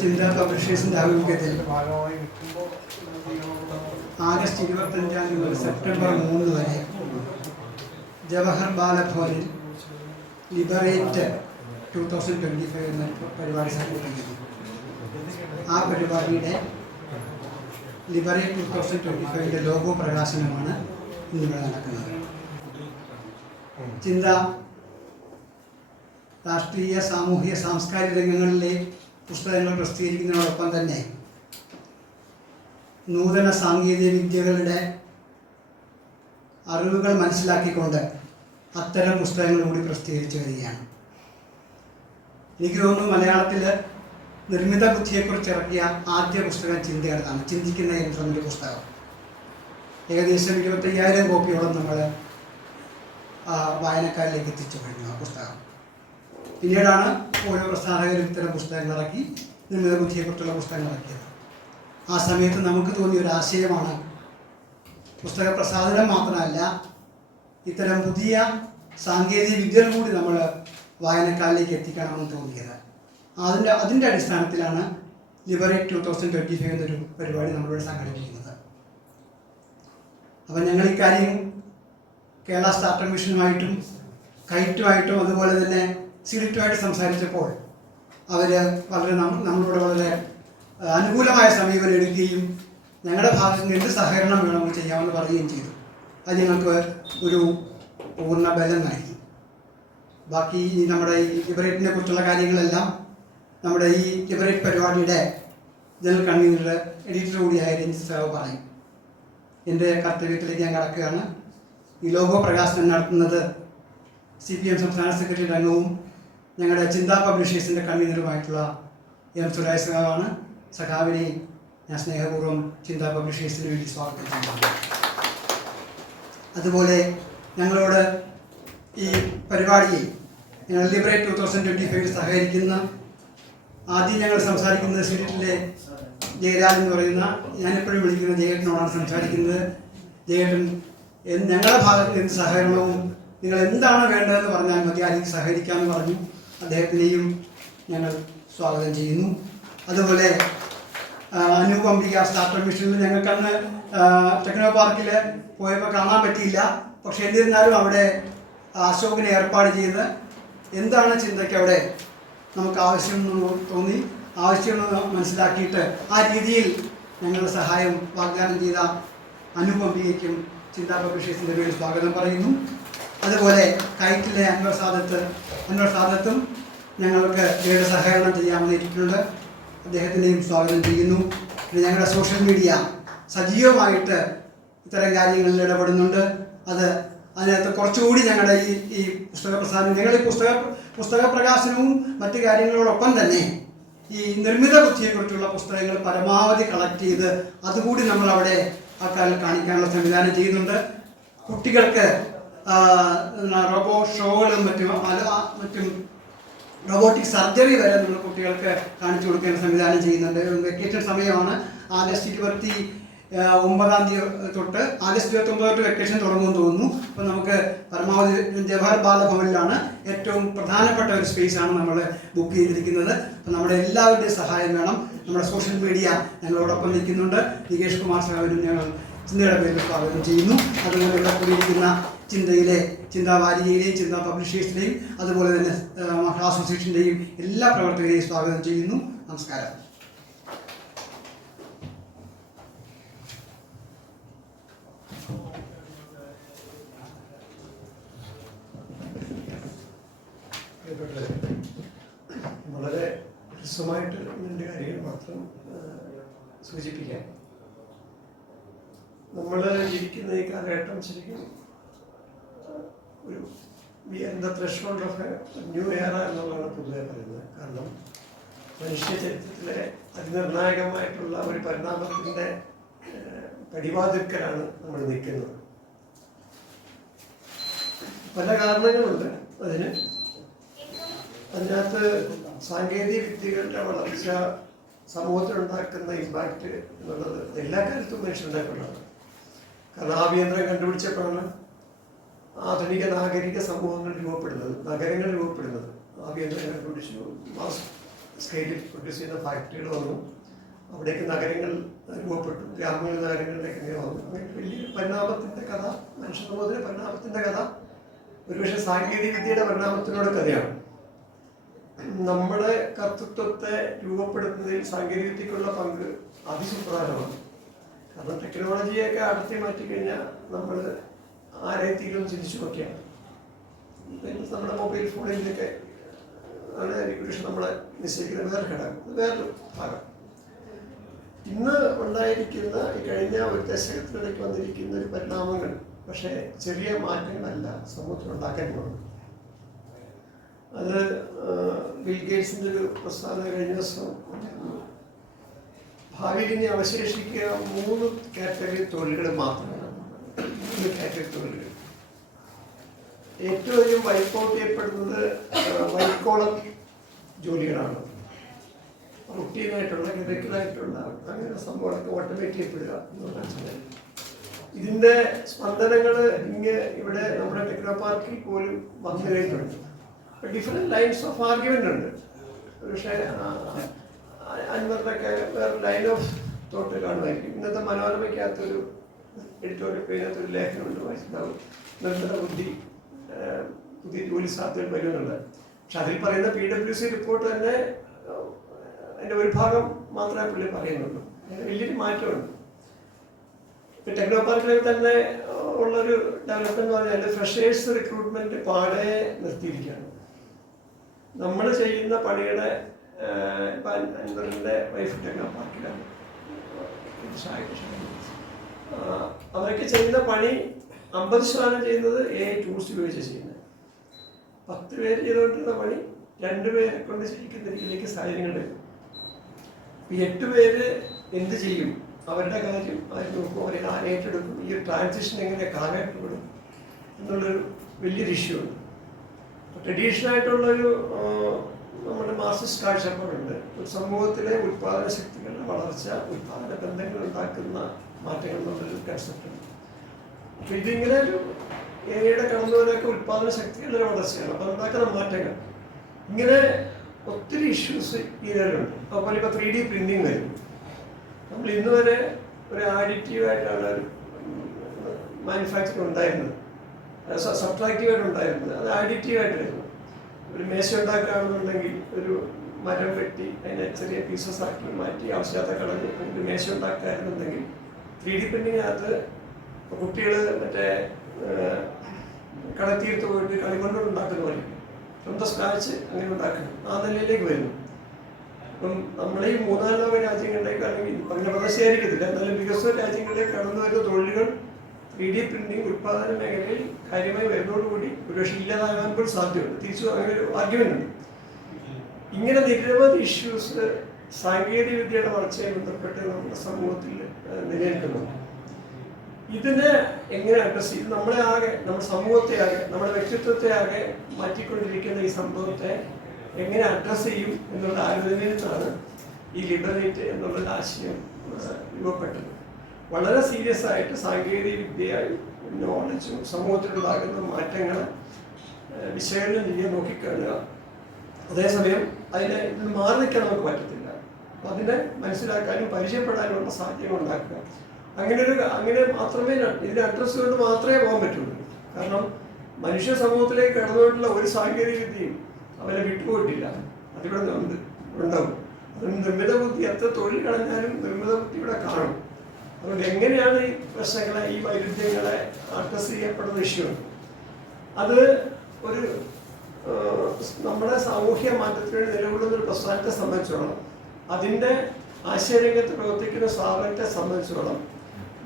ചിന്താ പബ്ലിഷേഴ്സിന്റെ ആഭിമുഖ്യത്തിൽ ആഗസ്റ്റ് ഇരുപത്തഞ്ചാം തീയതി മുതൽ സെപ്റ്റംബർ മൂന്ന് വരെ Jawahar ബാലഭവനിൽ liberate two thousand twenty five എന്ന പരിപാടി സംഘടിപ്പിക്കുന്നു. ആ പരിപാടിയുടെ ലിബറേറ്റ് ടു തൗസൻഡ് ട്വന്റി ഫൈവിന്റെ ലോഗോ പ്രകാശനമാണ് ഇന്നിവിടെ നടക്കുന്നത്. ചിന്ത രാഷ്ട്രീയ സാമൂഹിക സാംസ്കാരിക രംഗങ്ങളിലെ പുസ്തകങ്ങൾ പ്രസിദ്ധീകരിക്കുന്നതിനോടൊപ്പം തന്നെ നൂതന സാങ്കേതിക വിദ്യകളുടെ അറിവുകൾ മനസ്സിലാക്കിക്കൊണ്ട് അത്തരം പുസ്തകങ്ങൾ കൂടി പ്രസിദ്ധീകരിച്ചു വരികയാണ്. എനിക്ക് തോന്നുന്നു മലയാളത്തിൽ നിർമ്മിത ബുദ്ധിയെക്കുറിച്ച് ഇറക്കിയ ആദ്യ പുസ്തകം ചിന്തയുടേതാണ്. ചിന്തിക്കുന്ന യന്ത്രം എന്നൊരു പുസ്തകം. ഏകദേശം ഇരുപത്തയ്യായിരം കോപ്പിയോളം നമ്മൾ വായനക്കാരിലേക്ക് എത്തിച്ചു കഴിഞ്ഞു ആ പുസ്തകം. പിന്നീടാണ് ഓരോ പ്രസ്ഥാനകരും ഇത്തരം പുസ്തകങ്ങൾ ഇറക്കി നിർമ്മിതബുദ്ധിയെക്കുറിച്ചുള്ള പുസ്തകങ്ങൾ ഇറക്കിയത് ആ സമയത്ത് നമുക്ക് തോന്നിയ ഒരു ആശയമാണ് പുസ്തക പ്രസാദനം മാത്രമല്ല ഇത്തരം പുതിയ സാങ്കേതിക വിദ്യകൾ കൂടി നമ്മൾ വായനക്കാരിലേക്ക് എത്തിക്കണമെന്ന് തോന്നിയത്. അതിന്റെ അതിന്റെ അടിസ്ഥാനത്തിലാണ് liberate two thousand twenty five എന്നൊരു പരിപാടി നമ്മളിവിടെ സംഘടിപ്പിക്കുന്നത്. അപ്പം ഞങ്ങൾ ഇക്കാര്യം കേരള സ്റ്റാർട്ടപ്പ് മിഷനുമായിട്ടും കൈറ്റുമായിട്ടും അതുപോലെ തന്നെ സിഡിറ്റുമായിട്ട് സംസാരിച്ചപ്പോൾ അവർ വളരെ നമ്മളോട് വളരെ അനുകൂലമായ സമീപനം എടുക്കുകയും ഞങ്ങളുടെ ഭാഗത്ത് നിന്ന് എന്ത് സഹകരണം വേണമെന്ന് ചെയ്യാമെന്ന് പറയുകയും ചെയ്തു. അത് ഞങ്ങൾക്ക് ഒരു പൂർണ ബലം നൽകി ബാക്കി നമ്മുടെ ഈ ലിബറേറ്റിനെ കുറിച്ചുള്ള കാര്യങ്ങളെല്ലാം നമ്മുടെ ഈ ലിബറേറ്റ് പരിപാടിയുടെ ജനറൽ കൺവീനർ എഡിറ്റർ കൂടിയായ രഞ്ജിത് സാവ് പറയും. എന്റെ കർത്തവ്യത്തിലേക്ക് ഞാൻ കടക്കുകയാണ്. ഈ ലോഗോ നടത്തുന്നത് സി പി എം സംസ്ഥാന സെക്രട്ടറി രംഗവും ഞങ്ങളുടെ ചിന്താ പബ്ലിഷേഴ്സിന്റെ കൺവീനറുമായിട്ടുള്ള എം സുരായ സഖാവാണ്. സഖാവിനെ ഞാൻ സ്നേഹപൂർവം ചിന്താ പബ്ലിഷേഴ്സിന് വേണ്ടി സ്വാഗതം. ചെയ്യുന്നു അതുപോലെ ഞങ്ങളോട് ഈ പരിപാടിയിൽ ഞങ്ങൾ ലിബറേറ്റ് ടു തൗസൻഡ് ട്വന്റി ഫൈവിൽ സഹകരിക്കുന്ന ആദ്യം ഞങ്ങൾ സംസാരിക്കുന്നത് സിരിറ്റിലെ ജയരാജ് എന്ന് പറയുന്ന ഞാനെപ്പോഴും വിളിക്കുന്ന ജയേട്ടനോടാണ് സംസാരിക്കുന്നത്. ജയേട്ടൻ ഞങ്ങളുടെ ഭാഗത്ത് എന്ത് സഹകരണവും നിങ്ങൾ എന്താണ് വേണ്ടതെന്ന് പറഞ്ഞാൽ മതി. അല്ലെങ്കിൽ സഹകരിക്കാമെന്ന് പറഞ്ഞു അദ്ദേഹത്തിനെയും ഞങ്ങൾ സ്വാഗതം ചെയ്യുന്നു. അതുപോലെ അനൂപ് അംബിക സ്റ്റാർട്ടപ്പ് മിഷനിൽ ഞങ്ങൾക്കന്ന് ടെക്നോ പാർക്കിൽ പോയപ്പോൾ കാണാൻ പറ്റിയില്ല. പക്ഷേ എന്നിരുന്നാലും അവിടെ അശോകിനെ ഏർപ്പാട് ചെയ്ത് എന്താണ് ചിന്തയ്ക്ക് അവിടെ നമുക്ക് ആവശ്യം തോന്നി. ആവശ്യം മനസ്സിലാക്കിയിട്ട് ആ രീതിയിൽ ഞങ്ങളുടെ സഹായം വാഗ്ദാനം ചെയ്ത അനൂപ് അംബികയ്ക്കും ചിന്താ പബ്ലിഷേഴ്സിന്റെ പേരിൽ സ്വാഗതം പറയുന്നു. അതുപോലെ കൈറ്റിലെ അൻവർ സാദത്ത് അൻവർ സാദത്തും ഞങ്ങൾക്ക് ഇവരുടെ സഹകരണം ചെയ്യാൻ ഇരിക്കുന്നുണ്ട് അദ്ദേഹത്തിനെയും സ്വാഗതം ചെയ്യുന്നു. പിന്നെ ഞങ്ങളുടെ സോഷ്യൽ മീഡിയ സജീവമായിട്ട് ഇത്തരം കാര്യങ്ങളിൽ ഇടപെടുന്നുണ്ട്. അത് അതിനകത്ത് കുറച്ചുകൂടി ഞങ്ങളുടെ ഈ ഈ പുസ്തക പ്രസാദനം ഞങ്ങൾ ഈ പുസ്തക പുസ്തക പ്രകാശനവും മറ്റു കാര്യങ്ങളോടൊപ്പം തന്നെ ഈ നിർമ്മിത ബുദ്ധിയെക്കുറിച്ചുള്ള പുസ്തകങ്ങൾ പരമാവധി കളക്ട് ചെയ്ത് അതുകൂടി നമ്മൾ അവിടെ ആ കാലം കാണിക്കാനുള്ള സംവിധാനം ചെയ്യുന്നുണ്ട്. കുട്ടികൾക്ക് റോബോ ഷോകളും മറ്റും അത് മറ്റും റോബോട്ടിക് സർജറി വരെ നമ്മൾ കുട്ടികൾക്ക് കാണിച്ചു കൊടുക്കാൻ സംവിധാനം ചെയ്യുന്നുണ്ട്. വെക്കേഷൻ സമയമാണ്. ആഗസ്റ്റ് ഇരുപത്തി ഒമ്പതാം തീയതി തൊട്ട് ആഗസ്റ്റ് ഇരുപത്തി ഒമ്പത് തൊട്ട് വെക്കേഷൻ തുടങ്ങുമെന്ന് തോന്നുന്നു. അപ്പോൾ നമുക്ക് പരമാവധി ജവഹർ ബാലഭവനിലാണ് ഏറ്റവും പ്രധാനപ്പെട്ട ഒരു സ്പേസാണ് നമ്മൾ ബുക്ക് ചെയ്തിരിക്കുന്നത്. അപ്പോൾ നമ്മുടെ എല്ലാവരുടെയും സഹായം വേണം. നമ്മുടെ സോഷ്യൽ മീഡിയ ഞങ്ങളോടൊപ്പം നിൽക്കുന്നുണ്ട്. നികേഷ് കുമാർ സാഹബിനും ഞങ്ങൾ ചിന്തയുടെ പേരിൽ സ്വാഗതം ചെയ്യുന്നു. അതുപോലെ ഇവിടെ കൂടിയിരിക്കുന്ന ചിന്തയിലെ ചിന്താവാരികയിലെയും ചിന്താ പബ്ലിഷേഴ്സിലെയും അതുപോലെ തന്നെ മഹാ അസോസിയേഷന്റെയും എല്ലാ പ്രവർത്തകരെയും സ്വാഗതം ചെയ്യുന്നു. നമസ്കാരം. വളരെ ഹ്രസ്വമായിട്ട് രണ്ട് കാര്യങ്ങൾ മാത്രം സൂചിപ്പിക്കാം. നമ്മൾ ജീവിക്കുന്ന ഈ കാലഘട്ടം ശരിക്കും ഒരു eve of a new era എന്നുള്ളതാണ് പൊതുവെ പറയുന്നത്. കാരണം മനുഷ്യ ചരിത്രത്തിലെ അതിനിർണായകമായിട്ടുള്ള ഒരു പരിണാമത്തിന്റെ പടിവാതിക്കലാണ് നമ്മൾ നിൽക്കുന്നത്. പല കാരണങ്ങളുണ്ട് അതിന്. അതിനകത്ത് സാങ്കേതിക വിദ്യകളുടെ വളർച്ച സമൂഹത്തിലുണ്ടാക്കുന്ന ഇമ്പാക്റ്റ് എന്നുള്ളത് എല്ലാ കാലത്തും മനുഷ്യനുണ്ടാക്കുന്നതാണ് കാരണം ആഭ്യന്തരം കണ്ടുപിടിച്ചപ്പോഴാണ് ആധുനിക നാഗരിക സമൂഹങ്ങൾ രൂപപ്പെടുന്നത് നഗരങ്ങൾ രൂപപ്പെടുന്നത്. ആഭ്യന്തരം പ്രൊഡ്യൂസ് മാസ് സ്കെയിലിൽ പ്രൊഡ്യൂസ് ചെയ്യുന്ന ഫാക്ടറികൾ വന്നു. അവിടേക്ക് നഗരങ്ങൾ രൂപപ്പെട്ടു ഗ്രാമീണ നഗരങ്ങളിലേക്ക് ഇങ്ങനെ വന്നു. അങ്ങനെ വലിയ പരിണാമത്തിന്റെ കഥ മനുഷ്യ സമൂഹത്തിലെ പരിണാമത്തിന്റെ കഥ ഒരുപക്ഷെ സാങ്കേതിക വിദ്യയുടെ പരിണാമത്തിനോട് കഥയാണ്. നമ്മുടെ കർത്തൃത്വത്തെ രൂപപ്പെടുത്തുന്നതിൽ സാങ്കേതിക വിദ്യക്കുള്ള പങ്ക് അതിസുപ്രധാനമാണ്. കാരണം ടെക്നോളജിയൊക്കെ അടർത്തി മാറ്റി കഴിഞ്ഞാൽ നമ്മൾ ആരെത്തിയിലും ചിന്തിച്ചു നോക്കിയാണ് നമ്മുടെ മൊബൈൽ ഫോണിലൊക്കെ ആണ് റെഗുലേഷൻ നമ്മളെ നിശ്ചയിക്കുന്ന വേറെ ഘടകം. വേറൊരു ഭാഗം. ഇന്ന് ഉണ്ടായിരിക്കുന്ന ഈ കഴിഞ്ഞ ഒരു ദശകത്തിനിടയ്ക്ക് വന്നിരിക്കുന്ന ഒരു പരിണാമങ്ങൾ പക്ഷേ ചെറിയ മാറ്റങ്ങളല്ല സമൂഹത്തിൽ പോകുന്നത്. അത് ബിൽ ഗേറ്റ്സിന്റെ ഒരു പ്രസ്താവന കഴിഞ്ഞ ദിവസം. ഭാവിയിൽ അവശേഷിക്കുക മൂന്ന് കാറ്റഗറി തൊഴിലുകൾ മാത്രമാണ് മൂന്ന് കാറ്റഗറി തൊഴിലുകൾ. ഏറ്റവും അധികം വൈക്കൗട്ട് ചെയ്യപ്പെടുന്നത് വൈക്കോളം ജോലികളാണ്. റുട്ടീനായിട്ടുള്ള കിതക്കലായിട്ടുള്ള അങ്ങനെ സംഭവങ്ങളൊക്കെ ഓട്ടോമേറ്റ് ചെയ്യപ്പെടുക മനസ്സിലായി ഇതിന്റെ സ്പന്ദനങ്ങൾ ഇങ്ങ് ഇവിടെ നമ്മുടെ ടെക്നോ പാർക്കിൽ പോലും വന്നു കഴിഞ്ഞിട്ടുണ്ട്. ഡിഫറെന്റ് ലൈൻസ് ഓഫ് ആർഗ്യുമെന്റ് ഉണ്ട്. പക്ഷേ അൻവറിനൊക്കെ വേറെ ലൈൻ ഓഫ് തോട്ട് കാണുമായിരിക്കും. ഇന്നത്തെ മനോരമയ്ക്കകത്തൊരു എഡിറ്റോറിയൽ പേജിനകത്ത് ഒരു ലേഖനമുണ്ട്. വായിച്ചിട്ടുണ്ടാവും. നിർമ്മിത ബുദ്ധി പുതിയ ജോലി സാധ്യതകൾ വരുമെന്നുള്ളത് പക്ഷെ അതിൽ പറയുന്ന പി ഡബ്ല്യു സി റിപ്പോർട്ട് തന്നെ അതിന്റെ ഒരു ഭാഗം മാത്രമേ പുള്ളി പറയുന്നുള്ളൂ. വലിയൊരു മാറ്റമുണ്ട്. ഇപ്പം ടെക്നോ തന്നെ ഉള്ളൊരു ഡെവലപ്മെന്റ് എന്ന് പറഞ്ഞാൽ ഫ്രഷേഴ്സ് റിക്രൂട്ട്മെന്റ് പാടെ നിർത്തിയിരിക്കുകയാണ്. നമ്മൾ ചെയ്യുന്ന പണിയുടെ ഇപ്പൊ അൻ- അൻവറിന്റെ വൈഫ് ടെക്നോ പാർക്കിലാണ് ഇത് ഷാഹിദ് ഷാഹിദ്. അവരൊക്കെ ചെയ്യുന്ന പണി അമ്പത് ശതമാനം ചെയ്യുന്നത് എ ടൂൾസ് ഉപയോഗിച്ച് ചെയ്യുന്നത്. പത്ത് പേര് ചെയ്തുകൊണ്ടിരുന്ന പണി രണ്ട് പേരെ കൊണ്ട് ചെയ്യിക്കുന്ന രീതിയിലേക്ക് സാഹചര്യങ്ങൾ വരും. എട്ട് പേര് എന്ത് ചെയ്യും? അവരുടെ കാര്യം അവർ നോക്കും അവരെ ആരെ ഏറ്റെടുക്കും ഈ ട്രാൻസിഷൻ എങ്ങനെ കാലഘട്ടപ്പെടും എന്നുള്ളൊരു വലിയൊരു ഇഷ്യൂ ഉണ്ട് ട്രഡീഷണൽ ആയിട്ടുള്ളൊരു നമ്മുടെ മാർസിസ്റ്റ് കാഴ്ചപ്പാടുണ്ട്. ഒരു സമൂഹത്തിലെ ഉൽപാദന ശക്തികളുടെ വളർച്ച ഉൽപാദന ബന്ധങ്ങൾ ഉണ്ടാക്കുന്ന മാറ്റങ്ങൾ എന്നുള്ളൊരു കൺസെപ്റ്റ് ഉണ്ട് അപ്പൊ ഇതിങ്ങനെ ഒരു ഏരിയയുടെ കടന്നുവരൊക്കെ ഉൽപാദന ശക്തികളുടെ വളർച്ചയാണ്. അപ്പൊ ഉണ്ടാക്കുന്ന മാറ്റങ്ങൾ. ഇങ്ങനെ ഒത്തിരി ഇഷ്യൂസ് ഇതിലുണ്ട് അതുപോലെ ഇപ്പൊ ത്രീ ഡി പ്രിന്റിങ് വരും. നമ്മൾ ഇന്ന് വരെ ഒരു ആഡിറ്റീവ് ആയിട്ടാണ് മാനുഫാക്ചർ ഉണ്ടായിരുന്നത്. സബ്ട്രാക്റ്റീവ് ആയിട്ട് ഉണ്ടായിരുന്നത് അത് ആഡിറ്റീവ് ആയിട്ടായിരുന്നു. ഒരു മേശ ഉണ്ടാക്കുകയാണെന്നുണ്ടെങ്കിൽ ഒരു മരം വെട്ടി അതിനെ ചെറിയ പീസസ് ആക്കി മാറ്റി ആവശ്യമില്ലാത്ത കളഞ്ഞ് ഒരു മേശ ഉണ്ടാക്കുകയായിരുന്നുണ്ടെങ്കിൽ ത്രീ ഡി പ്രിന്റിങ്ങിനകത്ത് കുട്ടികൾ മറ്റേ കടത്തീർത്ത് പോയിട്ട് കളിമണ്ണോട് ഉണ്ടാക്കുന്ന പോലെ. സ്വന്തം സ്ക്രാച്ച് അങ്ങനെ ഉണ്ടാക്കുന്നു. ആ നിലയിലേക്ക് വരുന്നു. അപ്പം നമ്മളെ ഈ മൂന്നാം ലോക രാജ്യങ്ങളിലേക്ക് അല്ലെങ്കിൽ പറഞ്ഞ പ്രദേശമായിരിക്കത്തില്ല എന്നാലും വികസന രാജ്യങ്ങളിലേക്ക് കടന്നു വരുന്ന തൊഴിലുകൾ ത്രീ ഡി പ്രിന്റിംഗ് ഉത്പാദന മേഖലയിൽ കാര്യമായി വരുന്നതോടുകൂടി ഒരുപക്ഷെ ഇല്ലാതാകാൻ പോലും സാധ്യതയുണ്ട്. തിരിച്ചു അങ്ങനെ ഒരു ആർഗ്യുമെന്റ് ഉണ്ട്. ഇങ്ങനെ നിരവധി ഇഷ്യൂസ് സാങ്കേതിക വിദ്യയുടെ വളർച്ചയെ ബന്ധപ്പെട്ട് നമ്മുടെ സമൂഹത്തിൽ നിലനിൽക്കുന്നുണ്ട്. ഇതിനെ എങ്ങനെ അഡ്രസ് ചെയ്യും? നമ്മളെ ആകെ നമ്മുടെ സമൂഹത്തെ ആകെ നമ്മുടെ വ്യക്തിത്വത്തെ ആകെ മാറ്റിക്കൊണ്ടിരിക്കുന്ന ഈ സംഭവത്തെ എങ്ങനെ അഡ്രസ് ചെയ്യും എന്നുള്ള ആലോചനയിൽ നിന്നാണ് ഈ ലിബറേറ്റ് എന്നുള്ള ആശയം രൂപപ്പെട്ടത്. വളരെ സീരിയസ് ആയിട്ട് സാങ്കേതിക വിദ്യയായി നോളജും സമൂഹത്തിലുണ്ടാകുന്ന മാറ്റങ്ങൾ വിശകലനം ചെയ്യാൻ നോക്കിക്കാണുക. അതേസമയം അതിനെ ഇതിന് മാറി നിൽക്കാൻ നമുക്ക് പറ്റത്തില്ല. അപ്പം അതിനെ മനസ്സിലാക്കാനും പരിചയപ്പെടാനുമുള്ള സാഹചര്യം ഉണ്ടാക്കുക. അങ്ങനെ ഒരു അങ്ങനെ മാത്രമേ ഇതിന്റെ അഡ്രസ് കൊണ്ട് മാത്രമേ പോകാൻ പറ്റുള്ളൂ. കാരണം മനുഷ്യ സമൂഹത്തിലേക്ക് കടന്നുപോയിട്ടുള്ള ഒരു സാങ്കേതിക വിദ്യയും അവരെ വിട്ടുപോയിട്ടില്ല. അതിവിടെ ഉണ്ട്. ഉണ്ടാവും. അത് നിർമ്മിത ബുദ്ധി എത്ര തൊഴിൽ കളഞ്ഞാലും നിർമ്മിത ബുദ്ധി ഇവിടെ കാണും. അതുകൊണ്ട് എങ്ങനെയാണ് ഈ പ്രശ്നങ്ങളെ ഈ വൈരുദ്ധ്യങ്ങളെ അഡ്രസ് ചെയ്യപ്പെടുന്ന ഇഷ്യൂ അത് ഒരു നമ്മുടെ സാമൂഹ്യ മാറ്റത്തിന് വേണ്ടി നിലകൊള്ളുന്ന ഒരു പ്രസ്ഥാനത്തെ സംബന്ധിച്ചോളം അതിന്റെ ആശയരംഗത്ത് പ്രവർത്തിക്കുന്ന സ്ഥാപനത്തെ സംബന്ധിച്ചോളം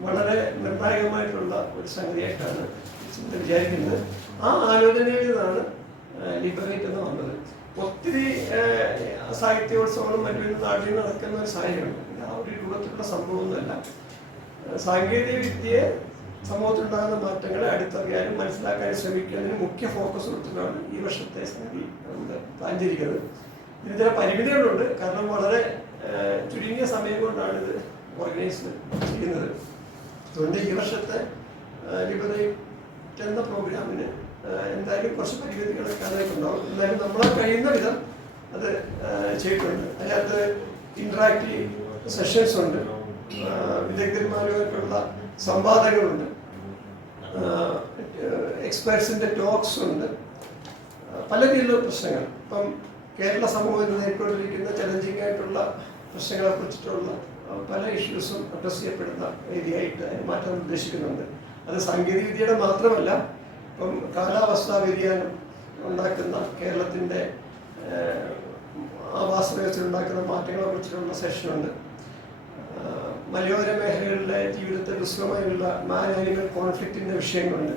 വളരെ നിർണായകമായിട്ടുള്ള ഒരു സംഗതിയായിട്ടാണ് വിചാരിക്കുന്നത്. ആ ആലോചനയിൽ നിന്നാണ് ലിബറേറ്റ് എന്ന് വന്നത് ഒത്തിരി സാഹിത്യോത്സവങ്ങളും മറ്റു നാട്ടിൽ നടക്കുന്ന ഒരു സാഹചര്യമുണ്ട്. ആ ഒരു രൂപത്തിലുള്ള സംഭവമൊന്നുമല്ല. സാങ്കേതിക വിദ്യയെ സമൂഹത്തിലുണ്ടാകുന്ന മാറ്റങ്ങളെ അടുത്തറിയാനും മനസ്സിലാക്കാനും ശ്രമിക്കുന്നതിന് മുഖ്യ ഫോക്കസ് കൊടുത്തിട്ടാണ് ഈ വർഷത്തെ സ്ഥിതി സഞ്ചരിക്കുന്നത് ഇതിന് ചില പരിമിതികളുണ്ട്. കാരണം വളരെ ചുരുങ്ങിയ സമയം കൊണ്ടാണ് ഇത് ഓർഗനൈസ് ചെയ്യുന്നത്. അതുകൊണ്ട് ഈ വർഷത്തെ ലിബറി എന്ന പ്രോഗ്രാമിന് എന്തായാലും കുറച്ച് പരിമിതികളൊക്കെ അതിനകത്തുണ്ടാവും എന്തായാലും നമ്മളെ കഴിയുന്ന വിധം അത് ചെയ്തിട്ടുണ്ട്. അതിനകത്ത് ഇൻട്രാക്റ്റീവ് സെഷൻസ് ഉണ്ട്. വിദഗ്ധന്മാരുമായിട്ടുള്ള സംവാദങ്ങളുണ്ട്. എക്സ്പേർട്സിന്റെ ടോക്സ് ഉണ്ട്. പല രീതിയിലുള്ള പ്രശ്നങ്ങൾ. ഇപ്പം കേരള സമൂഹത്തിൽ നേരിട്ടുകൊണ്ടിരിക്കുന്ന ചലഞ്ചിങ് ആയിട്ടുള്ള പ്രശ്നങ്ങളെ കുറിച്ചിട്ടുള്ള പല ഇഷ്യൂസും അഡ്രസ് ചെയ്യപ്പെടുന്ന രീതിയായിട്ട് അതിന് മാറ്റം ഉദ്ദേശിക്കുന്നുണ്ട്. അത് സാങ്കേതിക വിദ്യയുടെ മാത്രമല്ല ഇപ്പം കാലാവസ്ഥാ വ്യതിയാനം ഉണ്ടാക്കുന്ന കേരളത്തിന്റെ ആവാസ വ്യവസ്ഥയിൽ ഉണ്ടാക്കുന്ന മാറ്റങ്ങളെ കുറിച്ചിട്ടുള്ള സെഷനുണ്ട് മലയോര മേഖലകളിലെ ജീവിതത്തെ ദുസ്സഹമായുള്ള മാൻ ആനിമൽ കോൺഫ്ലിക്റ്റിന്റെ വിഷയങ്ങളുണ്ട്.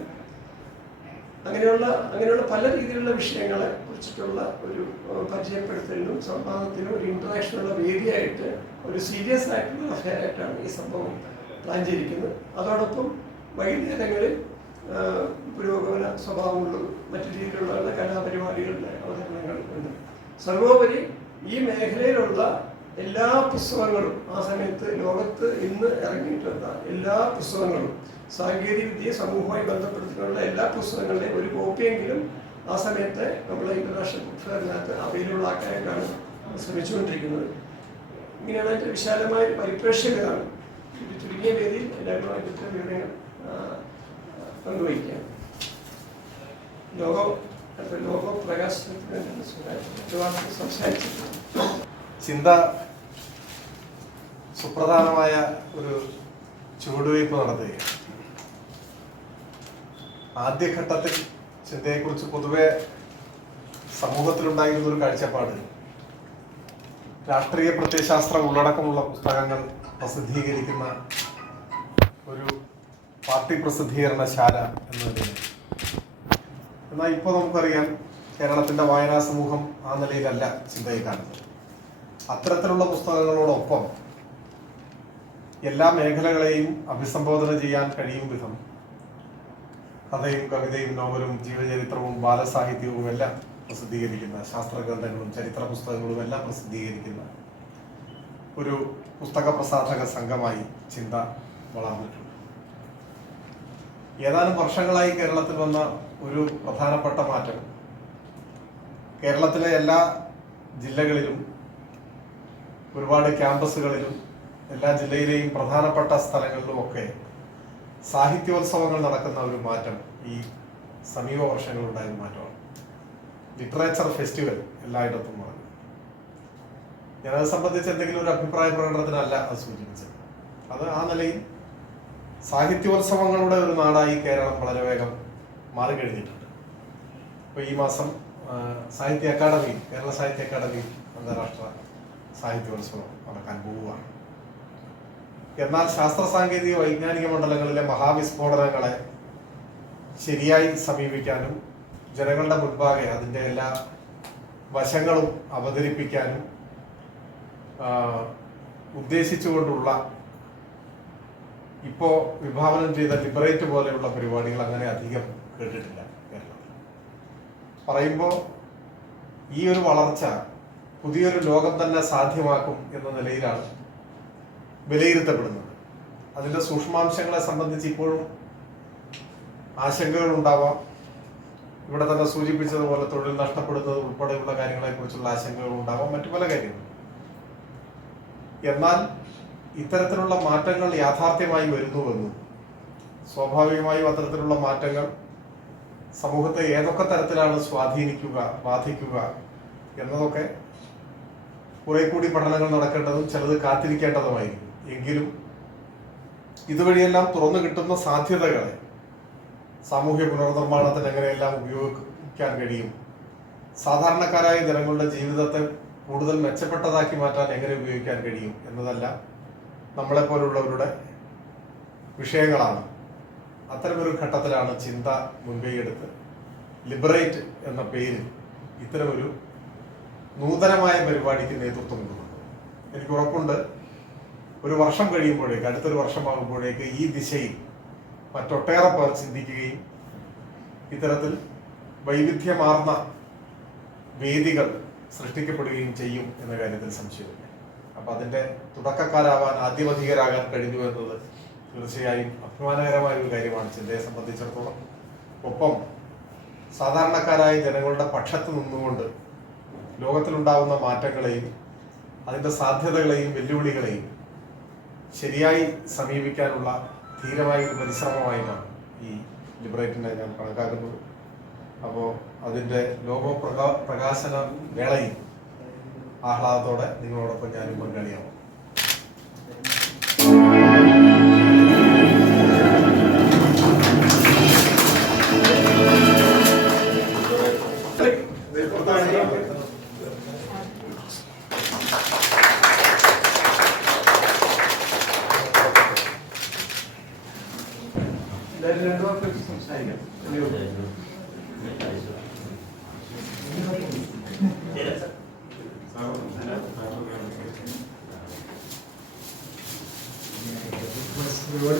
അങ്ങനെയുള്ള അങ്ങനെയുള്ള പല രീതിയിലുള്ള വിഷയങ്ങളെ കുറിച്ചിട്ടുള്ള ഒരു പരിചയപ്പെടുത്തലിനും സംവാദത്തിനും ഒരു ഇൻട്രാക്ഷനുള്ള വേദിയായിട്ട് ഒരു സീരിയസ് ആയിട്ടുള്ള അഫയറായിട്ടാണ് ഈ സംഭവം പ്ലാൻ ചെയ്തിരിക്കുന്നത്. അതോടൊപ്പം വൈകുന്നേരങ്ങളിൽ പുരോഗമന സ്വഭാവമുള്ള മറ്റു രീതിയിലുള്ള കലാപരിപാടികളുടെ അവതരണങ്ങൾ ഉണ്ട്. സർവോപരി ഈ മേഖലയിലുള്ള എല്ലാ പുസ്തകങ്ങളും ആ സമയത്ത് ലോകത്ത് ഇന്ന് ഇറങ്ങിയിട്ടുള്ള എല്ലാ പുസ്തകങ്ങളും സാങ്കേതിക വിദ്യ സമൂഹമായി ബന്ധപ്പെടുത്തിയിട്ടുള്ള എല്ലാ പുസ്തകങ്ങളുടെയും ഒരു കോപ്പിയെങ്കിലും ആ സമയത്ത് നമ്മൾ ഇന്റർനാഷണൽ ബുക്ക് ഫെയറിനകത്ത് അവൈലബിൾ ആക്കാനായിട്ടാണ് ശ്രമിച്ചുകൊണ്ടിരിക്കുന്നത്. ഇങ്ങനെയാണ് അതിന്റെ വിശാലമായ ഒരു ചുരുങ്ങിയ പേരിൽ എല്ലാവരുമായി ഇത്തരം വിവരങ്ങൾ പങ്കുവയ്ക്കുകയാണ് ലോകം ലോകപ്രകാശനത്തിന് സംസാരിച്ചു ചിന്ത സുപ്രധാനമായ ഒരു ചുവടുവയ്പ് നടത്തുകയാണ്. ആദ്യഘട്ടത്തിൽ ചിന്തയെക്കുറിച്ച് പൊതുവെ സമൂഹത്തിലുണ്ടായിരുന്ന ഒരു കാഴ്ചപ്പാട് രാഷ്ട്രീയ പ്രത്യയശാസ്ത്ര ഉള്ളടക്കമുള്ള പുസ്തകങ്ങൾ പ്രസിദ്ധീകരിക്കുന്ന ഒരു പാർട്ടി പ്രസിദ്ധീകരണശാല എന്നതിന് എന്നാൽ ഇപ്പോൾ നമുക്കറിയാം കേരളത്തിന്റെ വായനാ സമൂഹം ആ നിലയിലല്ല ചിന്തയെ കാണുന്നത്. അത്തരത്തിലുള്ള പുസ്തകങ്ങളോടൊപ്പം എല്ലാ മേഖലകളെയും അഭിസംബോധന ചെയ്യാൻ കഴിയും വിധം. കഥയും കവിതയും നോവലും ജീവചരിത്രവും ബാലസാഹിത്യവും എല്ലാം പ്രസിദ്ധീകരിക്കുന്ന ശാസ്ത്രഗ്രന്ഥങ്ങളും ചരിത്ര പുസ്തകങ്ങളും എല്ലാം പ്രസിദ്ധീകരിക്കുന്ന ഒരു പുസ്തക പ്രസാധക സംഘമായി ചിന്ത വളർന്നിട്ടുണ്ട്. ഏതാനും വർഷങ്ങളായി കേരളത്തിൽ വന്ന ഒരു പ്രധാനപ്പെട്ട മാറ്റം. കേരളത്തിലെ എല്ലാ ജില്ലകളിലും ഒരുപാട് ക്യാമ്പസുകളിലും എല്ലാ ജില്ലയിലെയും പ്രധാനപ്പെട്ട സ്ഥലങ്ങളിലുമൊക്കെ സാഹിത്യോത്സവങ്ങൾ നടക്കുന്ന ഒരു മാറ്റം ഈ സമീപ വർഷങ്ങളുണ്ടായ ഒരു മാറ്റമാണ്. ലിറ്ററേച്ചർ ഫെസ്റ്റിവൽ എല്ലായിടത്തും നടന്നു ഞാനത് സംബന്ധിച്ച് എന്തെങ്കിലും ഒരു അഭിപ്രായ പ്രകടനത്തിനല്ല അത് സൂചിപ്പിച്ചത്. അത് ആ നിലയിൽ സാഹിത്യോത്സവങ്ങളുടെ ഒരു നാടായി കേരളം വളരെ വേഗം മാറിക്കഴിഞ്ഞിട്ടുണ്ട്. ഇപ്പോൾ ഈ മാസം സാഹിത്യ അക്കാദമി കേരള സാഹിത്യ അക്കാദമി അന്താരാഷ്ട്ര സാഹിത്യോത്സവം നടക്കാൻ പോവുകയാണ്. എന്നാൽ ശാസ്ത്ര സാങ്കേതിക വൈജ്ഞാനിക മണ്ഡലങ്ങളിലെ മഹാവിസ്ഫോടനങ്ങളെ ശരിയായി സമീപിക്കാനും ജനങ്ങളുടെ മുൻപാകെ അതിന്റെ എല്ലാ വശങ്ങളും അവതരിപ്പിക്കാനും ഉദ്ദേശിച്ചുകൊണ്ടുള്ള ഇപ്പോ വിഭാവനം ചെയ്ത ലിബറേറ്റ് പോലെയുള്ള പരിപാടികൾ അങ്ങനെ അധികം കേട്ടിട്ടില്ല കേരളത്തിൽ. പറയുമ്പോൾ ഈ ഒരു വളർച്ച പുതിയൊരു ലോകം തന്നെ സാധ്യമാക്കും എന്ന നിലയിലാണ് വിലയിരുത്തപ്പെടുന്നത് അതിന്റെ സൂക്ഷ്മാംശങ്ങളെ സംബന്ധിച്ച് ഇപ്പോഴും ആശങ്കകൾ ഉണ്ടാവാം ഇവിടെ തന്നെ സൂചിപ്പിച്ചതുപോലെ തൊഴിൽ നഷ്ടപ്പെടുന്നത് ഉൾപ്പെടെയുള്ള കാര്യങ്ങളെ കുറിച്ചുള്ള ആശങ്കകൾ ഉണ്ടാവാം മറ്റു പല കാര്യങ്ങളും. എന്നാൽ ഇത്തരത്തിലുള്ള മാറ്റങ്ങൾ യാഥാർത്ഥ്യമായി വരുന്നുവെന്നും സ്വാഭാവികമായും അത്തരത്തിലുള്ള മാറ്റങ്ങൾ സമൂഹത്തെ ഏതൊക്കെ തരത്തിലാണ് സ്വാധീനിക്കുക ബാധിക്കുക എന്നതൊക്കെ കുറെ കൂടി പഠനങ്ങൾ നടക്കേണ്ടതും ചിലത് കാത്തിരിക്കേണ്ടതുമായിരിക്കും. എങ്കിലും ഇതുവഴിയെല്ലാം തുറന്നു കിട്ടുന്ന സാധ്യതകളെ സാമൂഹ്യ പുനർനിർമ്മാണത്തിന് എങ്ങനെയെല്ലാം ഉപയോഗിക്കാൻ കഴിയും? സാധാരണക്കാരായ ജനങ്ങളുടെ ജീവിതത്തെ കൂടുതൽ മെച്ചപ്പെട്ടതാക്കി മാറ്റാൻ എങ്ങനെ ഉപയോഗിക്കാൻ കഴിയും എന്നതെല്ലാം നമ്മളെപ്പോലുള്ളവരുടെ വിഷയങ്ങളാണ്. അത്തരമൊരു ഘട്ടത്തിലാണ് ചിന്ത മുൻകൈയെടുത്ത് ലിബറേറ്റ് എന്ന പേരിൽ ഇത്തരമൊരു നൂതനമായ പരിപാടിക്ക് നേതൃത്വം കൊടുക്കുന്നത്. എനിക്ക് ഉറപ്പുണ്ട് ഒരു വർഷം കഴിയുമ്പോഴേക്ക് അടുത്തൊരു വർഷമാകുമ്പോഴേക്ക് ഈ ദിശയിൽ മറ്റൊട്ടേറെ പേർ ചിന്തിക്കുകയും ഇത്തരത്തിൽ വൈവിധ്യമാർന്ന വേദികൾ സൃഷ്ടിക്കപ്പെടുകയും ചെയ്യും എന്ന കാര്യത്തിൽ സംശയമില്ല. അപ്പൊ അതിന്റെ തുടക്കക്കാരാവാൻ ആദ്യമധികരാകാൻ കഴിഞ്ഞു എന്നത് തീർച്ചയായും അഭിമാനകരമായ ഒരു കാര്യമാണ് ചിന്തയെ സംബന്ധിച്ചിടത്തോളം. ഒപ്പം സാധാരണക്കാരായ ജനങ്ങളുടെ പക്ഷത്ത് നിന്നുകൊണ്ട് ലോകത്തിലുണ്ടാകുന്ന മാറ്റങ്ങളെയും അതിന്റെ സാധ്യതകളെയും വെല്ലുവിളികളെയും ശരിയായി സമീപിക്കാനുള്ള ധീരമായ ഒരു പരിശ്രമമായിട്ടാണ് ഈ ലിബറേറ്റിനെ ഞാൻ കണക്കാക്കുന്നത്. അപ്പോൾ അതിന്റെ ലോഗോ പ്രകാ പ്രകാശന വേളയിൽ ആഹ്ലാദത്തോടെ നിങ്ങളോടൊപ്പം ഞാനും പങ്കാളിയാവും.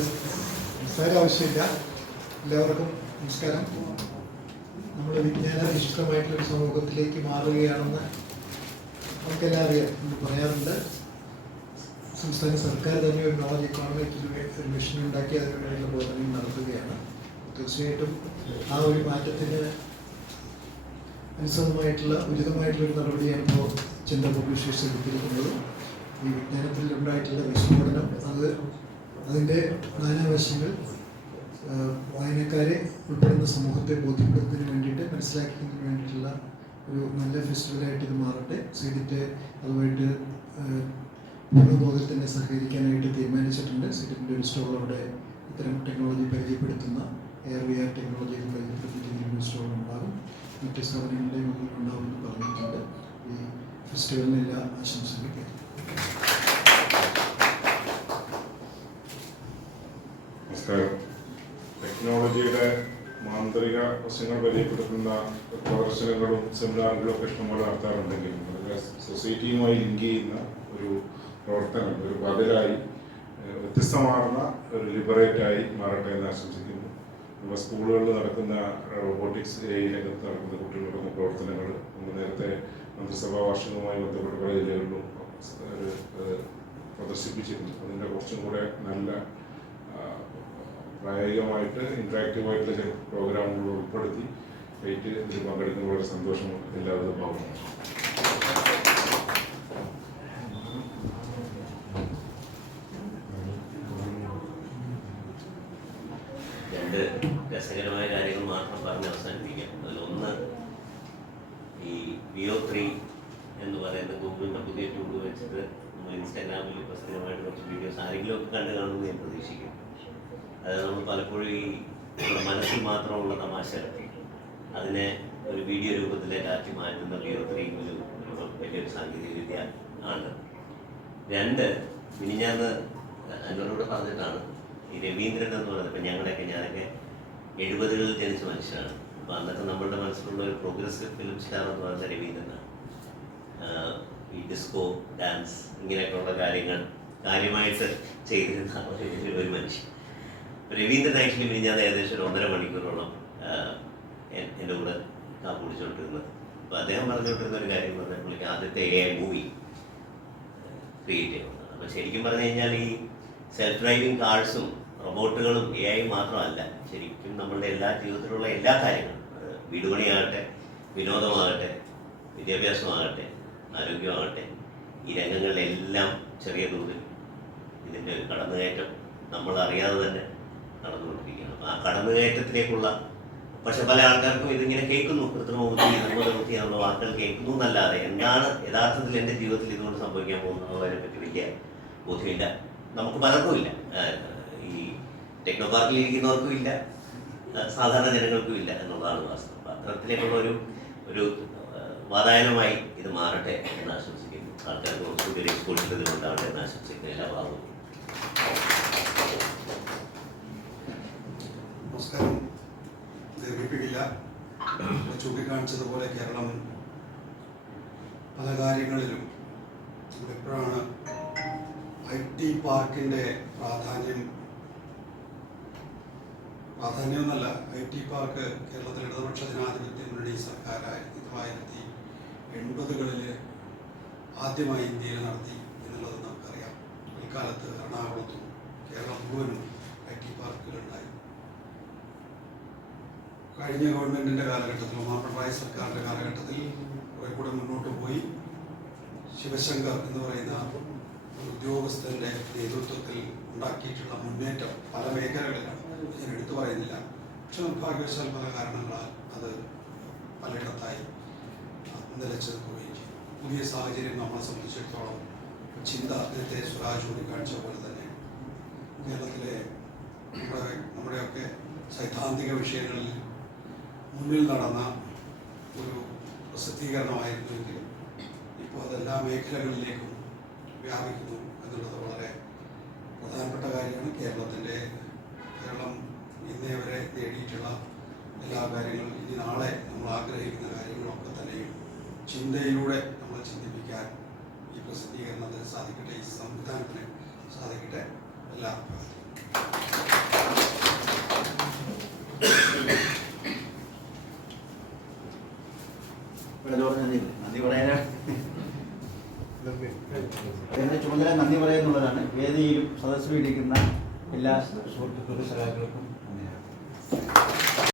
സംസാരം ആവശ്യമില്ല എല്ലാവർക്കും നമസ്കാരം. നമ്മൾ വിജ്ഞാനാധിഷ്ഠിതമായിട്ടുള്ള ഒരു സമൂഹത്തിലേക്ക് മാറുകയാണെന്ന് നമുക്കെല്ലാം അറിയാം നമ്മൾ പറയാറുണ്ട് സംസ്ഥാന സർക്കാർ തന്നെ ഒരു നോളജ് ഇക്കോണമിക്ക് ഒരു മിഷൻ ഉണ്ടാക്കി അതിനുവേണ്ടിയുള്ള ബോധനം നടത്തുകയാണ്. തീർച്ചയായിട്ടും ആ ഒരു മാറ്റത്തിന് അനുസൃതമായിട്ടുള്ള ഉചിതമായിട്ടുള്ള ഒരു നടപടിയാണ് ഇപ്പോൾ ചിന്ത പബ്ലിഷേഴ്സ് എടുത്തിരിക്കുന്നത് ഈ വിജ്ഞാനത്തിൽ ഉണ്ടായിട്ടുള്ള വിസ്ഫോടനം അത് അതിന്റെ നാനാവശങ്ങൾ ആ, വായനക്കാരെ ഉൾപ്പെടുന്ന സമൂഹത്തെ ബോധ്യപ്പെടുത്തുന്നതിന് വേണ്ടിയിട്ട് മനസ്സിലാക്കുന്നതിന് വേണ്ടിയിട്ടുള്ള ഒരു നല്ല ഫെസ്റ്റിവലായിട്ട് ഇത് മാറട്ടെ. സീഡിറ്റ് അതുമായിട്ട് ആ, പൂർണബോധത്തിൽ തന്നെ സഹകരിക്കാനായിട്ട് തീരുമാനിച്ചിട്ടുണ്ട്. സീഡിറ്റിന്റെ ഒരു സ്റ്റോൾ അവിടെ ഇത്തരം ടെക്നോളജി പരിചയപ്പെടുത്തുന്ന എയർ വി ആർ ടെക്നോളജി പരിചയപ്പെടുത്തിയ ഒരു സ്റ്റോൾ ഉണ്ടാകും. മറ്റ് സ്ഥാപനങ്ങളുടെയും മുന്നിൽ ഉണ്ടാകുമെന്ന് പറഞ്ഞിട്ടുണ്ട്. ഈ ഫെസ്റ്റിവലിന് എല്ലാ നമസ്കാരം. ടെക്നോളജിയുടെ മാന്ത്രിക വശങ്ങൾ പരിചയപ്പെടുത്തുന്ന പ്രദർശനങ്ങളും സെമിനാറുകളും ഒക്കെ ഇഷ്ടംപോലെ നടത്താറുണ്ടെങ്കിലും അതിനെ സൊസൈറ്റിയുമായി ലിങ്ക് ചെയ്യുന്ന ഒരു പ്രവർത്തനം ഒരു ബദലായി വ്യത്യസ്തമാർന്ന ഒരു ലിബറേറ്റായി മാറട്ടെ എന്ന് ആശംസിക്കുന്നു. നമ്മുടെ സ്കൂളുകളിൽ നടക്കുന്ന റോബോട്ടിക്സ് രംഗത്ത് നടക്കുന്ന കുട്ടികളുടെ പ്രവർത്തനങ്ങൾ നമ്മൾ നേരത്തെ മന്ത്രിസഭാ വാർഷികവുമായി ബന്ധപ്പെട്ട പല ജില്ലകളിലും പ്രദർശിപ്പിച്ചിരുന്നു. അതിന്റെ കുറച്ചും കൂടെ നല്ല പ്രായോഗികമായിട്ട് ഇൻട്രാക്റ്റീവായിട്ടുള്ള ചില പ്രോഗ്രാമുകൾ ഉൾപ്പെടുത്തി വെയിറ്റ് ഇതിൽ പങ്കെടുക്കുന്ന വളരെ സന്തോഷം എല്ലാവരും ഭാഗമാണ് രണ്ട് രസകരമായ കാര്യങ്ങൾ മാത്രം പറഞ്ഞ് അവസാനിപ്പിക്കാം. അതിലൊന്ന് ഈ വിയോ ത്രീ എന്ന് പറയുന്ന ഗൂഗിളിന്റെ പുതിയ ടൂൾ വെച്ചിട്ട് നമ്മൾ ഇൻസ്റ്റാഗ്രാമിൽ ഇപ്പോൾ സ്ഥിരമായിട്ട് കുറച്ച് വീഡിയോസ് ആരെങ്കിലും ഒക്കെ കണ്ടു കാണുമെന്ന് ഞാൻ പ്രതീക്ഷിക്കും അത് നമ്മൾ പലപ്പോഴും ഈ മനസ്സിൽ മാത്രമുള്ള തമാശ അതിനെ ഒരു വീഡിയോ രൂപത്തിലേക്ക് ആക്കി മാറ്റുന്ന വിയോ ഒരു വലിയൊരു സാങ്കേതിക വിദ്യ ആണ്. രണ്ട് ഇനി ഞാൻ എന്നോട് പറഞ്ഞിട്ടാണ്. ഈ രവീന്ദ്രൻ എന്ന് പറയുന്നത് ഇപ്പം ഞങ്ങളുടെയൊക്കെ ഞാനൊക്കെ എഴുപതുകളിൽ ജനിച്ച മനുഷ്യനാണ്. അപ്പോൾ അന്നൊക്കെ നമ്മളുടെ മനസ്സിലുള്ള ഒരു പ്രോഗ്രസീവ് ഫിലിം സ്റ്റാർ എന്ന് പറയുന്നത് രവീന്ദ്രനാണ്. ഈ ഡിസ്കോ ഡാൻസ് ഇങ്ങനെയൊക്കെയുള്ള കാര്യങ്ങൾ കാര്യമായിട്ട് ചെയ്തിരുന്ന ഒരു മനുഷ്യൻ. രവീന്ദ്രൻ ആക്ച്വലി ഞാൻ ഏകദേശം ഒരു ഒന്നര മണിക്കൂറോളം എന്റെ കൂടെ കാ കുടിച്ചുകൊണ്ടിരുന്നത് അപ്പോൾ അദ്ദേഹം പറഞ്ഞുകൊണ്ടിരുന്ന ഒരു കാര്യം പറഞ്ഞാൽ പുള്ളിക്ക് ആദ്യത്തെ എ മൂവി ക്രിയേറ്റ് ചെയ്യുന്നത് അപ്പോൾ ശരിക്കും പറഞ്ഞു കഴിഞ്ഞാൽ ഈ സെൽഫ് ഡ്രൈവിംഗ് കാർസും റോബോട്ടുകളും എ ഐ മാത്രമല്ല. ശരിക്കും നമ്മളുടെ എല്ലാ ജീവിതത്തിലുള്ള എല്ലാ കാര്യങ്ങളും വീടുപണിയാകട്ടെ വീട് പണിയാകട്ടെ വിനോദമാകട്ടെ വിദ്യാഭ്യാസമാകട്ടെ ആരോഗ്യമാകട്ടെ ഈ രംഗങ്ങളിലെല്ലാം ചെറിയ തോതിൽ ഇതിന്റെ കടന്നുകയറ്റം നമ്മൾ അറിയാതെ തന്നെ നടന്നുകൊണ്ടിരിക്കുകയാണ്. ആ കടമേറ്റത്തിലേക്കുള്ള പക്ഷെ പല ആൾക്കാർക്കും ഇതിങ്ങനെ കേൾക്കുന്നു. കൃത്രിമബുദ്ധി ബുദ്ധി നിർമ്മിത ബുദ്ധി എന്നുള്ള വാക്കുകൾ കേൾക്കുന്നു എന്നല്ലാതെ എന്താണ് യഥാർത്ഥത്തിൽ എന്റെ ജീവിതത്തിൽ ഇതുകൊണ്ട് സംഭവിക്കാൻ പോകുന്നതിനെ പറ്റി വലിയ ബോധ്യമില്ല. നമുക്ക് പലർക്കും ഇല്ല. ഈ ടെക്നോ പാർക്കിൽ ഇരിക്കുന്നവർക്കും ഇല്ല. സാധാരണ ജനങ്ങൾക്കും ഇല്ല എന്നുള്ളതാണ് വാസ്തവം. അത്തരത്തിലേക്കുള്ള ഒരു ഒരു വാതായനമായി ഇത് മാറട്ടെ എന്ന് ആശംസിക്കുന്നു. ആൾക്കാർക്ക് കുറച്ചുകൂടി ഒരു എക്സ്പോഷർ ഇതിലുണ്ടാവട്ടെ എന്ന് ആശംസിക്കുന്ന. എല്ലാ ഭാഗവും. നമസ്കാരം ദീർഘിപ്പിക്കില്ല ചൂണ്ടിക്കാണിച്ചതുപോലെ കേരളം പല കാര്യങ്ങളിലും എപ്പോഴാണ് ഐ ടി പാർക്കിന്റെ പ്രാധാന്യം? പ്രാധാന്യമൊന്നുമല്ല. ഐ ടി പാർക്ക് കേരളത്തിലെ ഇടതുപക്ഷ ജനാധിപത്യ മുന്നണി സർക്കാർ ആയിരത്തി തൊള്ളായിരത്തി എൺപതുകളിൽ ആദ്യമായി ഇന്ത്യയിൽ നടത്തി എന്നുള്ളത് നമുക്കറിയാം. പിൽക്കാലത്ത് എറണാകുളത്തും കേരളം മുഴുവനും ഐ ടി പാർക്കുകളുണ്ടായി കഴിഞ്ഞ ഗവൺമെന്റിന്റെ കാലഘട്ടത്തിൽ ഒന്നാം പിണറായി സർക്കാരിന്റെ കാലഘട്ടത്തിൽ കുറെ മുന്നോട്ട് പോയി. ശിവശങ്കർ എന്ന് പറയുന്ന ഉദ്യോഗസ്ഥന്റെ നേതൃത്വത്തിൽ ഉണ്ടാക്കിയിട്ടുള്ള മുന്നേറ്റം പല മേഖലകളിലാണ്. ഞാൻ എടുത്തു പറയുന്നില്ല. പക്ഷെ നിർഭാഗ്യവശാൽ പല കാരണങ്ങളാൽ അത് പലയിടത്തായി നിലച്ചു നിൽക്കുകയും ചെയ്യും പുതിയ സാഹചര്യം നമ്മളെ സംബന്ധിച്ചിടത്തോളം ചിന്ത നേരത്തെ സ്വരാജ് കൂടിക്കാഴ്ച പോലെ തന്നെ കേരളത്തിലെ നമ്മുടെ നമ്മുടെയൊക്കെ സൈദ്ധാന്തിക വിഷയങ്ങളിൽ മുന്നിൽ നടന്ന ഒരു പ്രസിദ്ധീകരണമായിരുന്നുവെങ്കിൽ ഇപ്പോൾ അതെല്ലാ മേഖലകളിലേക്കും വ്യാപിക്കുന്നു എന്നുള്ളത് വളരെ പ്രധാനപ്പെട്ട കാര്യമാണ്. കേരളത്തിന്റെ കേരളം ഇന്നേ വരെ നേടിയിട്ടുള്ള എല്ലാ കാര്യങ്ങളും ഇനി നാളെ നമ്മൾ ആഗ്രഹിക്കുന്ന കാര്യങ്ങളൊക്കെ തന്നെയും ചിന്തയിലൂടെ നമ്മൾ ചിന്തിപ്പിക്കാൻ ഈ പ്രസിദ്ധീകരണത്തിന് സാധിക്കട്ടെ ഈ സംവിധാനത്തിന് സാധിക്കട്ടെ. എല്ലാവർക്കും വേദിയിലും എല്ലാ സുഹൃത്തുക്കൾക്കും സഹാക്കളർക്കും